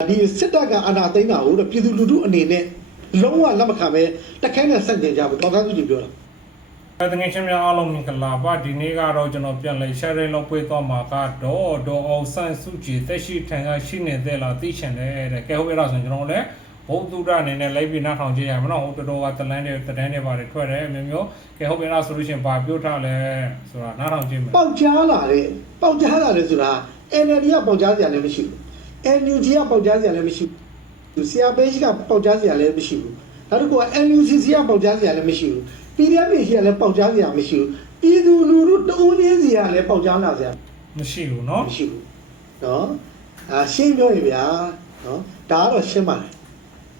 ဒီစစ်တပ်ကအာဏာသိမ်းတာကိုတော့ပြည်သူလူထုအနေနဲ့လုံးဝလက်မခံပဲတခဲနဲ့ဆန့်ကျင်ကြဘူးဒေါက်တာသူကြီးပြောတာတငယ်ချင်းများအားလုံးမင်္ဂလာပါဒီနေ့ကတော့ကျွန်တော်ပြန်လည် sharing လုပ်ပေးသွားမှာကတော့ဒေါ်အောင်ဆန်းစုကြည်သက်ရှိထံကရှိနေတဲ့လားသိချင်တယ်တဲ့ကဲဟုတ်ပြီလားဆိုကျွန်တော်လည်းဘုသူဒအနေနဲ့လိုက်ပြီးနှားထောင်ကြည့်ရမှာနော်ဟိုတော်တော်ကတလန်းတွေတန်းတွေပါတယ်ထွက်တယ်အမျိုးမျိုးကဲဟုတ်ပြီလားဆိုလို့ရှိရင်ဘာပြောထားလဲဆိုတာနှားထောင်ကြည့်မယ်ပေါက်ကြားလာတယ်ပေါက်ကြားလာတယ်ဆိုတာ NLD ကပေါက်ကြားစရာလည်းမရှိဘူး NUG ကပေါက်ကြားစရာလည်းမရှိဘူးဆရာပေးရှိကပေါက်ကြားစရာလည်းမရှိဘူးနောက်တစ်ခုက NUCC ကပေါက်ကြားစရာလည်းမရှိဘူး PDF ရှိကလည်းပေါက်ကြားစရာမရှိဘူးပြည်သူလူထုတဦးချင်းစီကလည်းပေါက်ကြားလာစရာ မရှိဘူးเนาะ မရှိဘူးเนาะအာရှင်းပြောရင်ဗျာเนาะဒါကတော့ရှင်းပါတယ်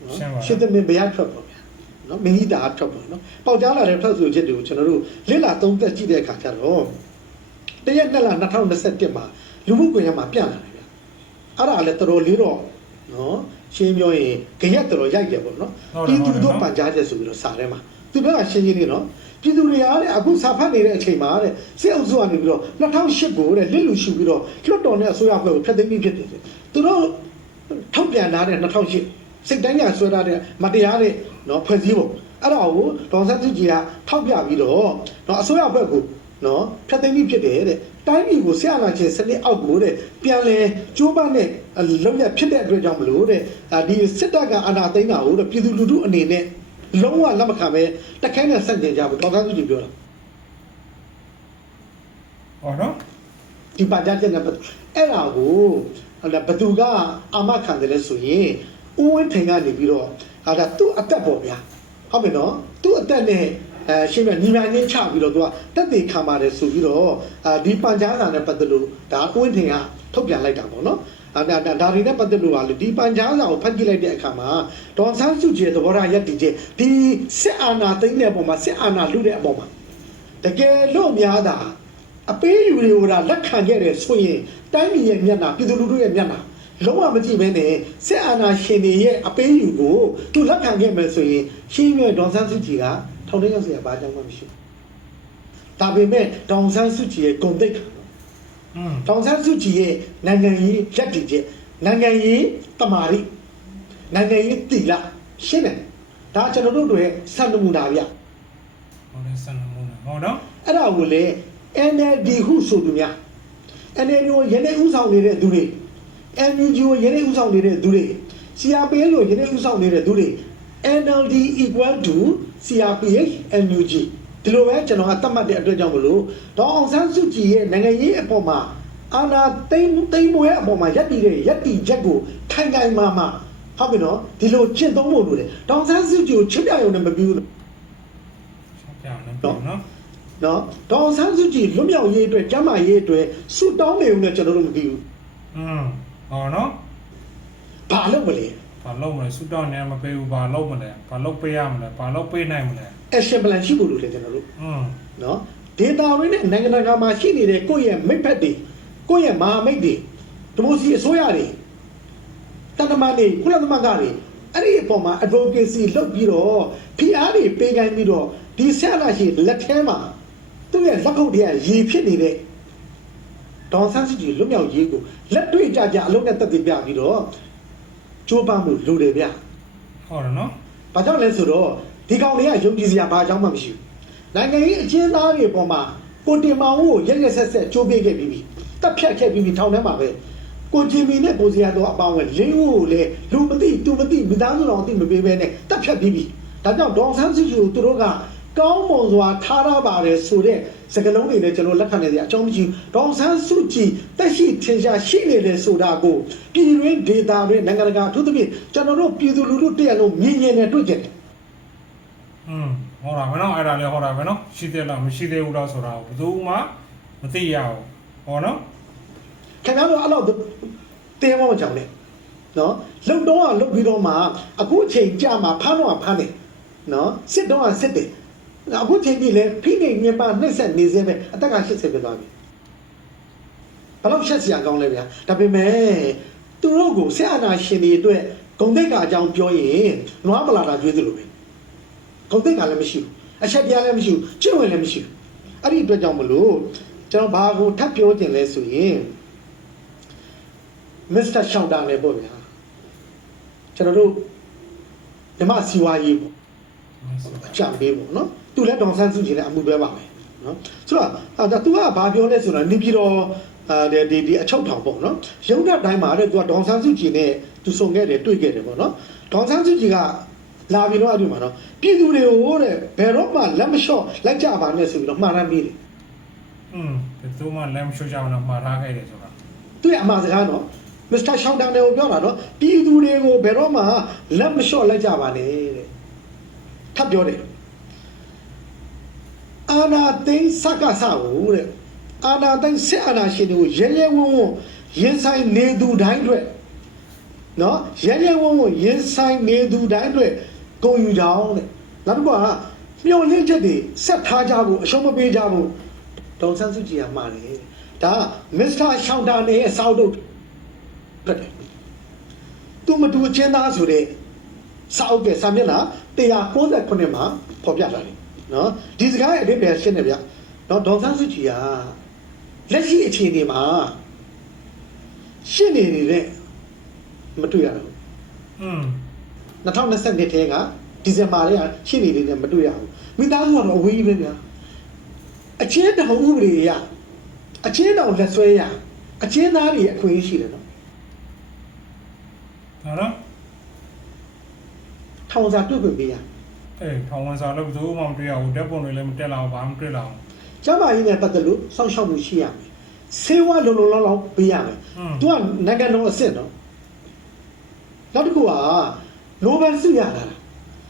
နော်ရှင်းတဲ့မင်းဘယ်ရထွက်ပေါ့ဗျာเนาะမင်းကြီးဒါထွက်ပေါ့เนาะပေါက်ကြားလာတဲ့ထွက်ဆိုချက်တွေကိုကျွန်တော်တို့လစ်လာသုံးသက်ကြည့်တဲ့အခါကျတော့တရက်နှစ်လ2021မှာလူမှုကွန်ရက်မှာပြန့်လာတယ်ဗျာ ်အဲ့ဒါလည်းတော်တော်လေးတော့နော်ရှင်းပြောရင်ဂရက်တော်တော်ရိုက်တယ်ပေါ့နော်ပြည်သူတို့ပန်ကြားချက်ဆိုပြီးတော့စာထဲမှာသူတို့ကရှင်းရှင်းလေးနော်ပြည်သူတွေကတဲ့အခုစာဖတ်နေတဲ့အချိန်မှာတဲ့စစ်အုပ်စုကနေပြီးတော့2008ကိုတဲ့လစ်လူရှုပြီးတော့လွတ်တော်နဲ့အစိုးရအဖွဲ့ကိုဖျက်သိမ်းပြီးဖြစ်တယ်သူတို့ထောက်ပြန်လာတဲ့2008စိတ်တိုင်းညာဆွဲထားတဲ့မတရားတဲ့နော်ဖွဲ့စည်းပုံအဲ့ဒါကိုဒေါ်ဆန်းစုကြည်ကထောက်ပြပြီးတော့နော်အစိုးရအဖွဲ့ကိုနော်ဖြတ်သိမ်းပြီးဖြစ်တယ်တဲ့တိုင်းပြည်ကိုဆရာနာချင်းစနစ်အောက်ကိုတဲ့ပြန်လဲကျိုးပနဲ့လောက်ရဖြစ်တဲ့အတွက်ကြောင့်မလို့တဲ့ဒီစစ်တပ်ကအာဏာသိမ်းတာကိုတဲ့ပြည်သူလူထုအနေနဲ့လုံးဝလက်မခံပဲတခဲနဲ့ဆန့်ကျင်ကြဘူးဒေါက်တာသူကြီးပြောတာဟောနော်ဒီပါဒတ်တဲ့နံပါတ်အဲ့ဒါကိုဘသူကအာမခံတယ်လဲဆိုရင်ဦးဝင်းထိန်ကနေပြီးတော့ဟာဒါသူ့အသက်ပေါ့ဗျာဟုတ်ပြီနော်သူ့အသက်နဲ့အဲရှင်းပြညီမလေးချပြီးတော့သူကတက်သေးခံပါတယ်ဆိုပြီးတော့ဒီပန်ကြားစာနဲ့ပတ်သက်လို့ဒါအွင့်ထင်ကထုတ်ပြန်လိုက်တာပေါ့နော်အဲ့ဒါဒါတွေနဲ့ပတ်သက်လို့ပါလေဒီပန်ကြားစာကိုဖတ်ကြည့်လိုက်တဲ့အခါမှာဒေါ်ဆန်းစုကြည်သဘောထားရက်တည်ချက်ဒီစစ်အာဏာသိမ်းတဲ့အပေါ်မှာစစ်အာဏာလုတဲ့အပေါ်မှာတကယ်လို့များတာအပေးယူတွေကိုဒါလက်ခံခဲ့တယ်ဆိုရင်တိုင်းပြည်ရဲ့မျက်နှာပြည်သူလူထုရဲ့မျက်နှာလုံးဝမကြည့်ဘဲနဲ့စစ်အာဏာရှင်တွေရဲ့အပေးယူကိုသူလက်ခံခဲ့မယ်ဆိုရင်ရှင်းရွယ်ဒေါ်ဆန်းစုကြည်ကထောင်ထဲရောက်စရာဘာကြောင့်မှမရှိဘူးဒါပေမဲ့တောင်ဆန်းစုကြည်ရဲ့ဂုံတိတ်อืมတောင်ဆန်းစုကြည်ရဲ့နိုင်ငံရေးရက်တည်ချက်နိုင်ငံရေးတမာရီနိုင်ငံရေးတီလာရှင်းတယ်ဒါကျွန်တော်တို့တွေဆန်နမူနာဗျဟုတ်တယ်ဆန်နမူနာဟုတ်တော့အဲ့ဒါကိုလေ NLD ဟုဆိုသူများ NLD ကိုယနေ့ဥဆောင်နေတဲ့သူတွေ NUG ကိုယနေ့ဥဆောင်နေတဲ့သူတွေ CRPL ကိုယနေ့ဥဆောင်နေတဲ့သူတွေ NLD equal to CRPH NUG ဒီလိုပဲကျွန်တော်ကသတ်မှတ်တဲ့အတွက်ကြောင့်မလို့ဒေါအောင်ဆန်းစုကြည်ရဲ့နိုင်ငံရေးအပေါ်မှာအာနာတိမ်တိမ်ပွဲအပေါ်မှာရက်တည်တဲ့ရက်တည်ချက်ကိုထိုင်ထိုင်မာမာဟုတ်ပြီနော်ဒီလိုချင့်သုံးဖို့လိုတယ်ဒေါအောင်ဆန်းစုကြည်ကိုချစ်ပြရုံနဲ့မပြီးဘူးချစ်ပြရုံနဲ့နော်နော်ဒေါအောင်ဆန်းစုကြည်လွတ်မြောက်ရေးအတွက်ကျမ်းမာရေးအတွက်ဆူတောင်းနေုံနဲ့ကျွန်တော်တို့မပြီးဘူးอืมဟောနော်ဘာလို့မလဲဘာလုပ်မလဲဆူတောင်းနေမပေးဘူးဘာလုပ်မလဲဘာလုပ်ပေးရမလဲဘာလုပ်ပေးနိုင်မလဲ action plan ရှိဖို့လိုတယ်ကျွန်တော်တို့อืมเนาะ data တွေနဲ့နိုင်ငံတကာမှာရှိနေတဲ့ကိုယ့်ရဲ့မိတ်ဖက်တွေကိုယ့်ရဲ့မဟာမိတ်တွေဒီမိုစီအစိုးရတွေတက္ကမတွေကုလသမဂ္ဂတွေအဲ့ဒီအပေါ်မှာ advocacy လုပ်ပြီးတော့ဖိအားတွေပေးခိုင်းပြီးတော့ဒီဆရာနာရှင်လက်ထဲမှာသူ့ရဲ့လက်ခုပ်တွေကရေဖြစ်နေတဲ့ဒေါ်ဆန်းစစ်ကြီးလွတ်မြောက်ရေးကိုလက်တွေ့ကြကြအလုံးနဲ့တက်တည်ပြပြီးတော့ကြိုးပမ်းမှုလိုတယ်ဗျဟုတ်တယ်နော်ဘာကြောင့်လဲဆိုတော့ဒီကောင်တွေကယုံကြည်စရာဘာကြောင့်မှမရှိဘူးနိုင်ငံရေးအကျဉ်းသားတွေအပေါ်မှာကိုတင်မောင်ကိုရက်ရက်ဆက်ဆက်ကြိုးပေးခဲ့ပြီးပြီတပ်ဖြတ်ခဲ့ပြီးပြီထောင်ထဲမှာပဲကိုဂျီမီနဲ့ကိုဇီယာတို့အပေါင်းဝင်လင်းဦးကိုလည်းလူမသိသူမသိမိသားစုတော်အသိမပေးဘဲနဲ့တပ်ဖြတ်ပြီးပြီဒါကြောင့်ဒေါန်ဆန်းစုစုတို့တို့ကကောင်းမွန်စွာထားရပါတယ်ဆိုတဲ့စကလုံးတွေလည်းကျွန်တော်လက်ခံနေရအကြောင်းမရှိဘူးဒေါက်ဆန်းစုကြည်တက်ရှိထင်ရှားရှိနေတယ်ဆိုတာကိုပြည်တွင်းဒေတာတွေနိုင်ငံတကာအထူးသဖြင့်ကျွန်တော်တို့ပြည်သူလူထုတရားလုံးမြင်မြင်နဲ့တွေ့ကြတယ်อืมဟုတ်တာပဲเนาะအဲ့ဒါလည်းဟုတ်တာပဲเนาะရှိသေးလားမရှိသေးဘူးလားဆိုတာဘယ်သူမှမသိရဘူးဟောเนาะခင်ဗျားတို့အဲ့လိုတင်းမအောင်ကြောင်လေနော်လုံတော့ကလုံပြီးတော့မှအခုချိန်ကြမှာဖမ်းတော့ကဖမ်းတယ်နော်စစ်တော့ကစစ်တယ်အခုချိန်ထိလည်းဖိနှိပ်ညှဉ်းပန်းနှိပ်စက်နေစင်းပဲအသက်က80ပြသွားပြီဘယ်လောက်ရှက်စရာကောင်းလဲဗျာဒါပေမဲ့သူတို့ကိုဆက်အာနာရှင်တွေအတွက်ဂုံတိတ်ကအကြောင်းပြောရင်နွားပလာတာကျွေးသလိုပဲဂုံတိတ်ကလည်းမရှိဘူးအချက်ပြားလည်းမရှိဘူးကျင့်ဝင်လည်းမရှိဘူးအဲ့ဒီအတွက်ကြောင့်မလို့ကျွန်တော်ဘာကိုထပ်ပြောခြင်းလဲဆိုရင်မစ္စတာရှောက်တာလည်းပေါ့ဗျာကျွန်တော်တို့ဓမ္မစီဝါရေးပေါ့အကြံပေးပေါ့နော်သူလည်းဒေါန်ဆန်းစုကြည်လည်းအမှုတွဲပါမယ်နော်ဆိုတော့အာဒါ तू ကဘာပြောလဲဆိုတော့နေပြည်တော်အာဒီဒီဒီအချုပ်ထောင်ပေါ့နော်ရုံးတဲ့တိုင်းမှာတဲ့ तू ကဒေါန်ဆန်းစုကြည်နဲ့ तू ဆုံခဲ့တယ်တွေ့ခဲ့တယ်ပေါ့နော်ဒေါန်ဆန်းစုကြည်ကလာပြီးတော့အဲ့ဒီမှာနော်ပြည်သူတွေကိုတဲ့ဘယ်တော့မှလက်မလျှော့လိုက်ကြပါနဲ့ဆိုပြီးတော့မှားရမ်းပြီးတယ် อืมဘယ်သူမှလမ်းမလျှော့ကြအောင်တော့မှားထားခဲ့တယ်ဆိုတာ သူ့ရဲ့အမှားစကားနော်မစ္စတာရှောင်းတန်တွေကိုပြောတာနော်ပြည်သူတွေကိုဘယ်တော့မှလက်မလျှော့လိုက်ကြပါနဲ့တဲ့ ထပ်ပြောတယ်အာနာသိန်းစက္ကစကိုတဲ့အာနာသိန်းစစ်အာနာရှင်တွေကိုရဲရဲဝံ့ဝံ့ရင်ဆိုင်နေသူတိုင်းအတွက်နော်ရဲရဲဝံ့ဝံ့ရင်ဆိုင်နေသူတိုင်းအတွက်ဂုဏ်ယူကြောင်းတဲ့နောက်တစ်ခုကမျောလင့်ချက်တွေဆက်ထားကြဖို့အရှုံးမပေးကြဖို့ဒေါ်ဆန်းစုကြည်ကမှာတယ်ဒါမစ္စတာရှောင်းတာနေရဲ့စောက်တုတ်ဖြစ်တယ်သူမတူချင်းသားဆိုတဲ့စာအုပ်တဲ့စာမျက်နှာ198မှာဖော်ပြထားတယ်နော်ဒီစကားရဲ့အဓိပ္ပာယ်ရှင်းတယ်ဗျနော်ဒေါ်ဆန်းစုကြည်ကလက်ရှိအခြေအနေမှာရှင်းနေနေတဲ့မတွေ့ရဘူးอืม2022ထဲကဒီဇင်ဘာလေးကရှင်းနေနေတဲ့မတွေ့ရဘူးမိသားစုကတော့အဝေးကြီးပဲဗျာအချင်းတောင်ဥပဒေရအချင်းတောင်လက်ဆွဲရအချင်းသားတွေအခွင့်အရေးရှိတယ်နော်ထောင်စာတွေ့ခွင့်ပေးရ အေးထောင်ဝင်စာလည်းဘယ်သူမှမတွေ့ရဘူးတက်ပုံတွေလည်းမတက်လာဘူးဘာမှမတွေ့လာဘူး ကျမ်းမာရေးနဲ့ပတ်သက်လို့စောင့်ရှောက်မှုရှိရမယ်။ဆေးဝါးလုံလုံလောက်လောက်ပေးရမယ် อืม ။ तू ကနိုင်ငံတော်အဆင့်တော့နောက်တစ်ခုကနိုဘယ်ဆုရတာ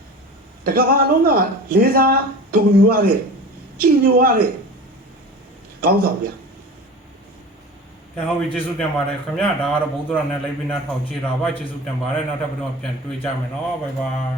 ။တကဘာလုံးကလေးစားဂုဏ်ယူရတဲ့ကြည်ညိုရတဲ့ကောင်းဆောင်ဗျာ ကဲဟုတ်ပြီကျေးဇူးတင်ပါတယ်ခင်ဗျာဒါကတော့ဘုဒ္ဓရာနဲ့လိပ်ပိနာထောင်ချီတာပါကျေးဇူးတင်ပါတယ်နောက်ထပ်ဘယ်တော့ပြန်တွေ့ကြမယ်နော်ဘိုင်ဘိုင်